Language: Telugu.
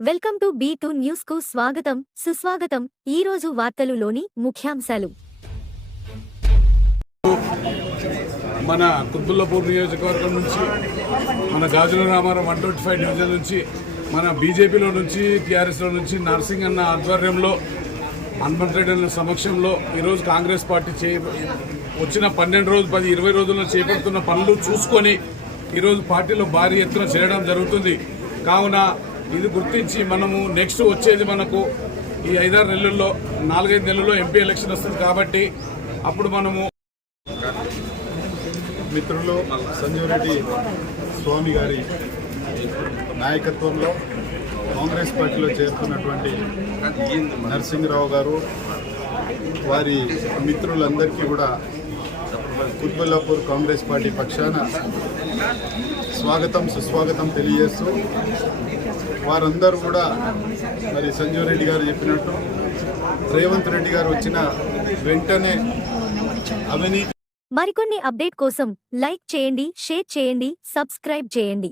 వెల్కమ్ టు బీ టూ న్యూస్కు స్వాగతం సుస్వాగతం. ఈ రోజు వార్తలులోని ముఖ్యాంశాలు. మన కుత్బుల్లాపూర్ నియోజకవర్గం నుంచి మన Gajula Ramarao one twenty five division నుంచి మన బీజేపీలో నుంచి టీఆర్ఎస్లో నుంచి నర్సింగ్ అన్న ఆధ్వర్యంలో హనుమంత్ రెడ్డి అన్న సమక్షంలో ఈరోజు కాంగ్రెస్ పార్టీ చే వచ్చిన పన్నెండు రోజులు పది ఇరవై రోజుల్లో చేపడుతున్న పనులు చూసుకొని ఈరోజు పార్టీలో భారీ ఎత్తున చేయడం జరుగుతుంది. కావున ఇది గుర్తించి మనము నెక్స్ట్ వచ్చేది మనకు ఈ ఐదారు నెలల్లో నాలుగైదు నెలల్లో ఎంపీ ఎలక్షన్ వస్తుంది కాబట్టి అప్పుడు మనము మిత్రులు సంజీవ్ రెడ్డి స్వామి గారి నాయకత్వంలో కాంగ్రెస్ పార్టీలో చేరుతున్నటువంటి నరసింహరావు గారు వారి మిత్రులందరికీ కూడా కుత్బుల్లాపూర్ కాంగ్రెస్ పార్టీ పక్షాన స్వాగతం సుస్వాగతం తెలియజేస్తూ వారందరూ కూడా మరి సంజీవ్ రెడ్డి గారు చెప్పినట్టు రేవంత్ రెడ్డి గారు వచ్చిన వెంటనే అవినీతి మరికొన్ని అప్డేట్ కోసం లైక్ చేయండి షేర్ చేయండి సబ్స్క్రైబ్ చేయండి.